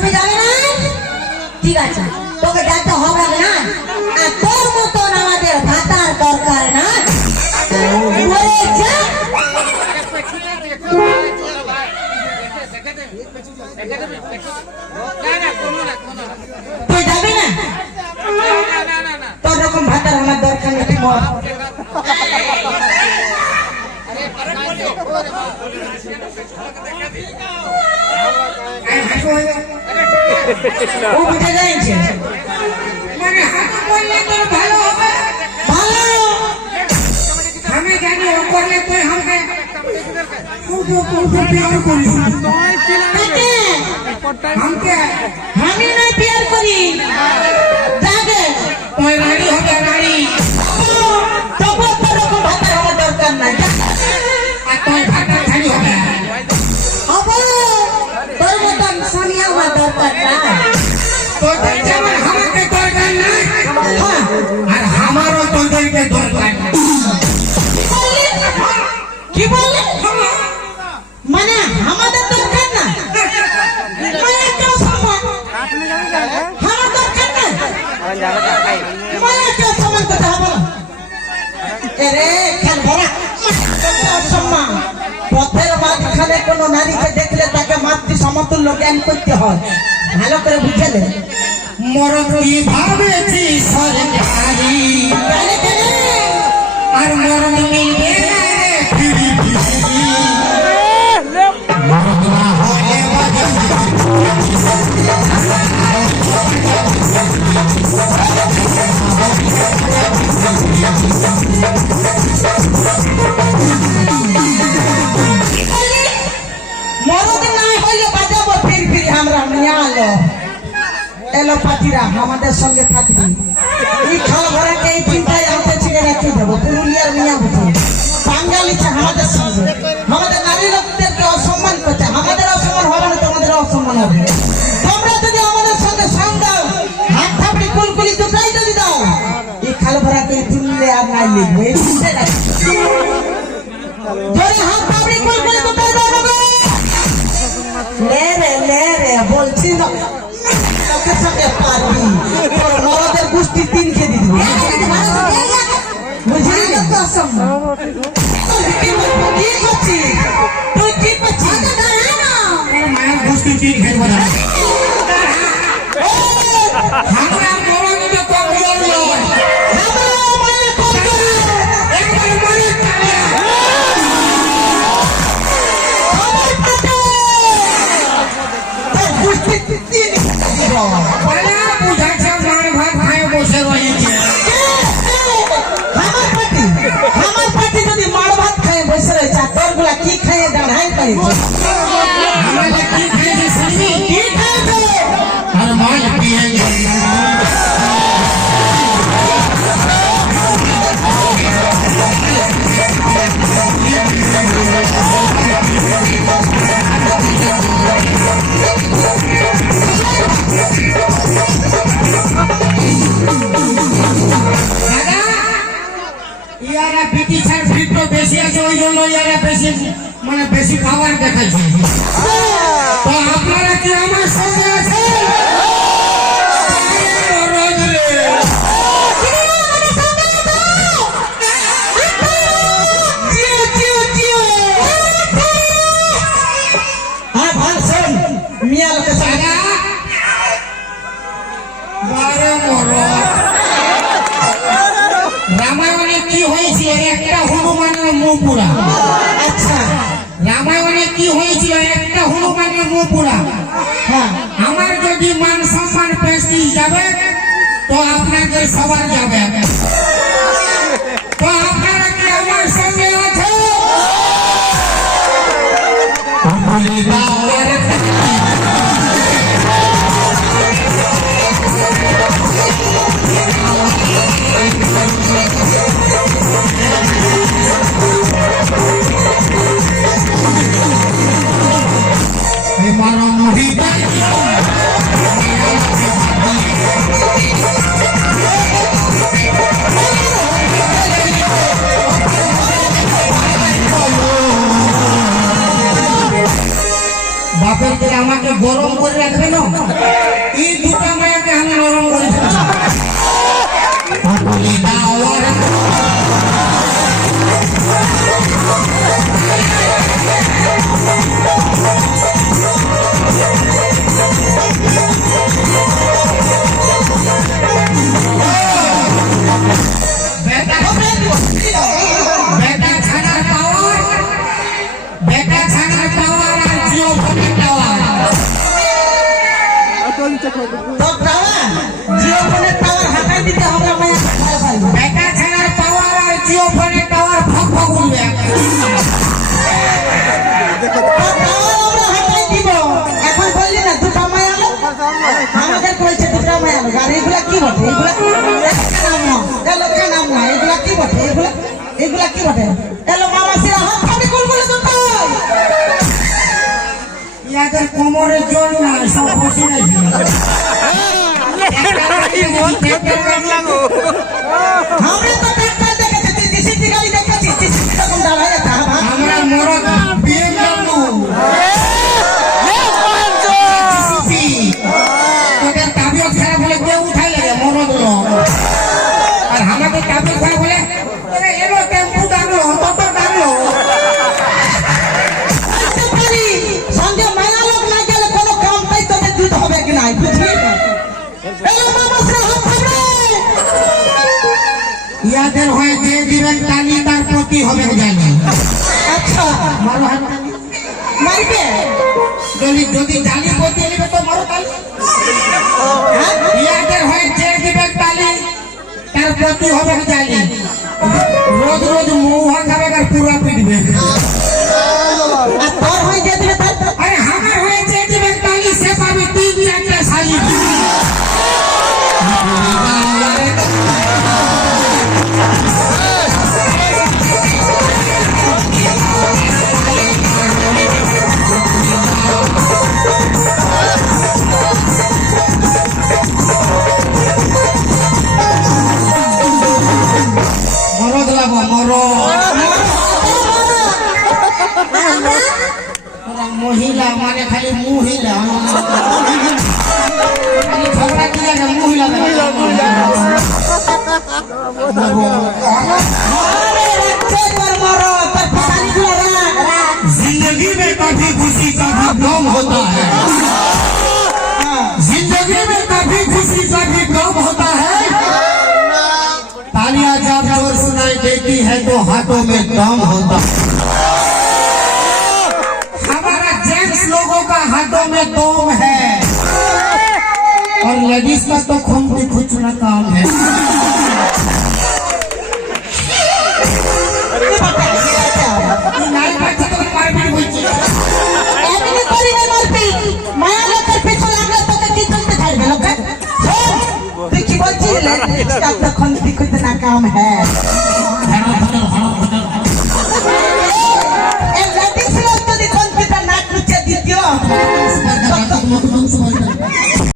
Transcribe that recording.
তুমি যাবে না? ঠিক আছে, তোকে যেতে হবে না। আর তোর মতন আমাদের ভাতার দরকার না। তুই যাবি না? তোর রকম ভাতার আমার দরকার নেই। মর। ও বুঝে যাইছে মানে হাত করলে তোর ভালো হবে। ভালো আমি জানি ও করলে তুই আমাকে প্যার করিস। আমি না প্যার করি। যাবে তুই নারী হবে নারী। তবু তোর রকম ভাতার আমার দরকার নাই। আর তুই ভাতার খালি হবে হবো। তোর মতন স্বামী আমার দরকার নাই। তোদের যেমন আমাকে দরকার নাই আর আমারও তোদেরকে দরকার নাই। কি বললি? মানে আমাদের দরকার না? মায়ের কেউ সমান আমার দরকার নাই। মায়ের কেউ সমান করতে হবে না। এরে খেল ভরা সম্মান। পথের মাঝখানে কোনো নারীকে দেখলে তাকে মাতৃ সমতুল্য জ্ঞান করতে হয়। ভালো করে বুঝলে মরদ ভাবেছি সরকারি আর মরদ মিলবে মরদ না হইলে বাজাবো ফির ফির আমরা নিয়ে আলো এলো পাটিরা আমাদের সঙ্গে থাকবি। এই খাল ভরাকে এই চিন্তায় আনতে ছেড়ে রেখে দেবো। পুরুলিয়ার মিয়া বুঝি বাঙালি আমাদের সঙ্গে আমাদের নারী লোকদেরকে অসম্মান করছে। আমাদের অসম্মান হবে না, তোমাদের অসম্মান হবে। তোমরা যদি আমাদের সঙ্গে সঙ্গ দাও, হাত থাপড়ি কুলকুলি দুটাই যদি দাও, এই খাল ভরাকে তুললে আর নাই লিখবে। এই চিন্তায় যদি হাত থাপড়ি কুলকুলি দুটাই দাও লে রে বলছি না তোকে সঙ্গে পারবি। তোর মরদের গোষ্ঠী তিন খেয়ে দিবি। বুঝলি কি করছিস তুই? কি করছিস? মায়ের গোষ্ঠী তিন খেয়ে বলা আমরা মরণটা কবর নয়। কি খাইয়ে দাঁড়াই পাইছে ইয়ারা ব্রিটিশের ভিড় বেশি আছে, ওই জন্য ইয়ারা বেশি মানে বেশি পাওয়ার দেখাচ্ছে। তো আপনারা কি আমার সঙ্গে আছেন? হ্যাঁ ভাষণ মিয়া লোকের সারা রামায়ণে কি হয়েছিল? একটা হনুমানের মুখ পুরা। আচ্ছা, রামায়ণে কি হয়েছিল? একটা হনুমানের মুখ পুরা। আমার যদি মান সম্মান পেস্টিজ যাবে তো আপনাদের সবার যাবে। তো আপনারা কি আমার সঙ্গে আছে? বাপের আমাকে গরম করে রাখবে না, এই দুটা মায়াকে আমি নরম করে জিও ফোনের টাওয়ার হাঁটাই দিতে হবে বেটা ছাড়ার পাওয়ার আর জিও ফোনের টাওয়ার ফক ফক উঠবে হাঁটাই দিব। এখন বললি না দুটা মায়া আমাদের বলছে দুটা মায়া আর এগুলা কি বটে, এগুলা নাম না, এগুলা কি বটে, এগুলা কি বটে? এলো মামাসিরা হাত খাবি গুলগুলো দুটো ইয়াদের কোমরের জোর না, সব বসে রয়েছে। আমরা মরদ তোদের কাবিয়ত খারাপ হলে কেউ উঠাই লাগে মরদ আর আমাদের কাবিয়ত খারাপ হলে এলো টেম্পু ডাকলো তত ডাকলো সঙ্গে মায়া লোক না গেলে কোনো কাম তাই তোদের দিতে হবে কি নাই বুঝলি? ইয়াদের হয়ে যে দিবেন তালি তার প্রতি হবে জানি। আচ্ছা মারো হাত মারবে যদি জানি প্রতি নেবে তো মারো তালি। ইয়াদের হয়ে যে দিবেন তালি তার প্রতি হবে জানি। রোজ রোজ মুহা খাবে আর পুরা পিটবে। আর তোর হয়ে যে দিবে তালি, আরে আমার হয়ে যে দিবেন তালি সে পাবে 3-4টা শালি। মহিলা মানে খালি মহিলা ঝগড়া কি লাগে মহিলা जिंदगी में कभी खुशी कभी गम होता है, जिंदगी में कभी खुशी कभी गम होता है। तालियां जब जोर सुनाई देती है तो हाथों में दम होता है। हमारा जेंट्स लोगों का हाथों में दम है और लेडीज का तो खून की खुचना काम है। काम है